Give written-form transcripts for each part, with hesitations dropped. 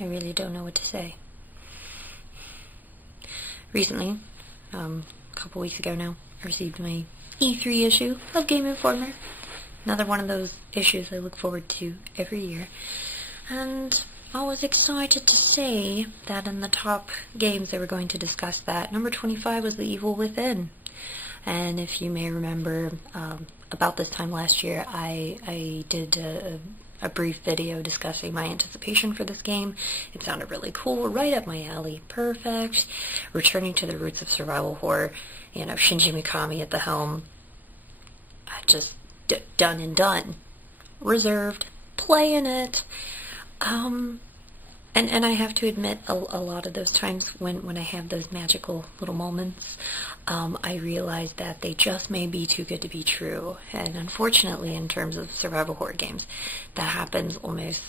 I really don't know what to say. Recently, a couple weeks ago now, I received my E3 issue of Game Informer. Another one of those issues I look forward to every year. And I was excited to say that in the top games they were going to discuss that, number 25 was The Evil Within. And if you may remember, about this time last year, I did a brief video discussing my anticipation for this game. It sounded really cool, right up my alley, perfect. Returning to the roots of survival horror, Shinji Mikami at the helm. Just done and done. Reserved, playing it. And I have to admit, a lot of those times when I have those magical little moments, I realize that they just may be too good to be true. And unfortunately, in terms of survival horror games, that happens almost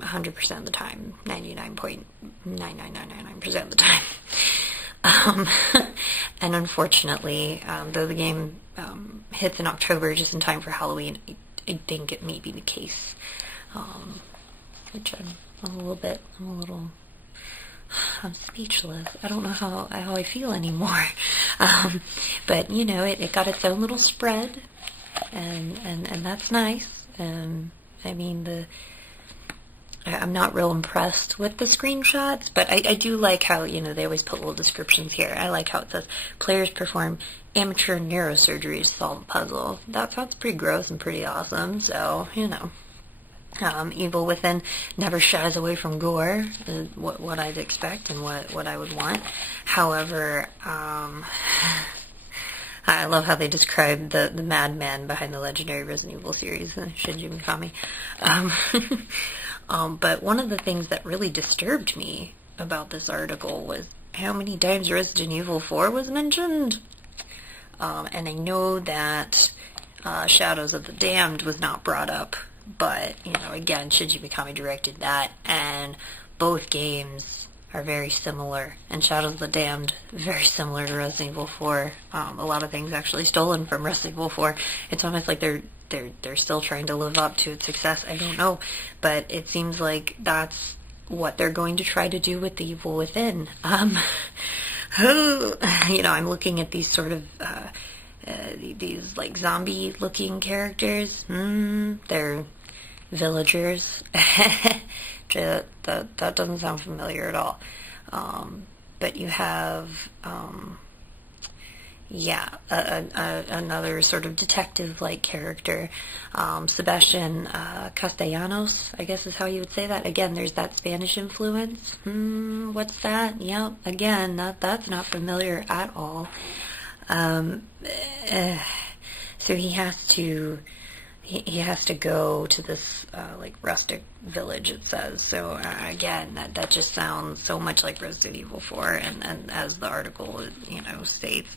100% of the time, 99.99999% of the time. And unfortunately, though the game hits in October just in time for Halloween, I think it may be the case. Which I'm speechless. I don't know how I feel anymore. But it got its own little spread, and that's nice. I'm not real impressed with the screenshots, but I do like how, they always put little descriptions here. I like how it says, players perform amateur neurosurgery to solve a puzzle. That sounds pretty gross and pretty awesome, so, Evil Within never shies away from gore, what I'd expect and what I would want. However, I love how they describe the madman behind the legendary Resident Evil series, Shinji Mikami. But one of the things that really disturbed me about this article was how many times Resident Evil 4 was mentioned. And I know that Shadows of the Damned was not brought up, but, again, Shinji Mikami directed that, and both games are very similar, and Shadows of the Damned, very similar to Resident Evil 4. A lot of things actually stolen from Resident Evil 4. It's almost like they're still trying to live up to its success. I don't know, but it seems like that's what they're going to try to do with The Evil Within. I'm looking at these sort of these like zombie-looking characters. They're villagers. that doesn't sound familiar at all. But you have another sort of detective-like character, Sebastian Castellanos, I guess is how you would say that. Again, there's that Spanish influence. What's that? Yep, again, that's not familiar at all. So he has to go to this like rustic village, it says. So again, that just sounds so much like Resident Evil 4, and as the article states,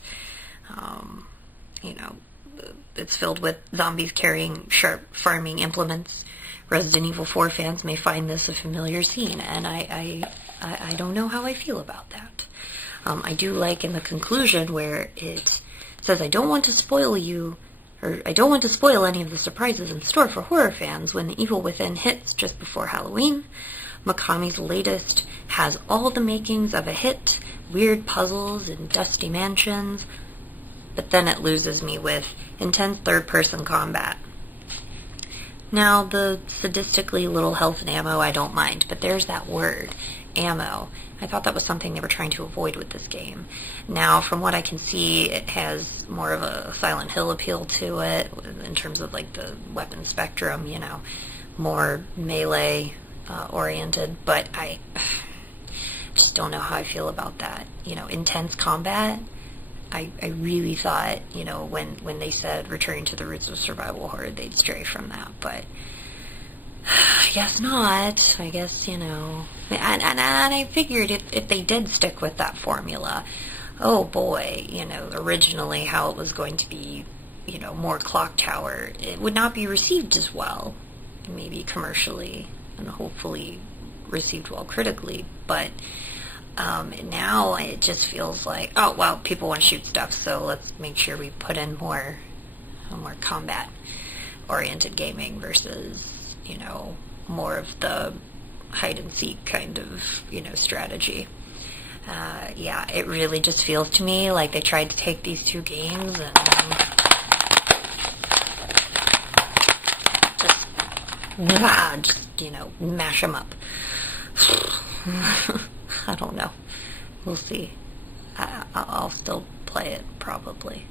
it's filled with zombies carrying sharp farming implements. Resident Evil 4 fans may find this a familiar scene, and I don't know how I feel about that. I do like in the conclusion where it says, I don't want to spoil any of the surprises in store for horror fans when The Evil Within hits just before Halloween. Mikami's latest has all the makings of a hit, weird puzzles and dusty mansions, but then it loses me with intense third-person combat. Now, the sadistically little health and ammo I don't mind, but there's that word, ammo. I thought that was something they were trying to avoid with this game. Now, from what I can see, it has more of a Silent Hill appeal to it, in terms of, like, the weapon spectrum, more melee oriented, but I just don't know how I feel about that. Intense combat, I really thought, when they said returning to the roots of survival horror, they'd stray from that, but I guess not. I guess, and I figured if they did stick with that formula, oh boy, originally how it was going to be, more Clock Tower, it would not be received as well, maybe commercially, and hopefully received well critically, but now it just feels like, oh, well, people want to shoot stuff, so let's make sure we put in more combat-oriented gaming versus, more of the hide and seek kind of, strategy. Yeah, it really just feels to me like they tried to take these two games and just mash them up. I don't know. We'll see. I'll still play it, probably.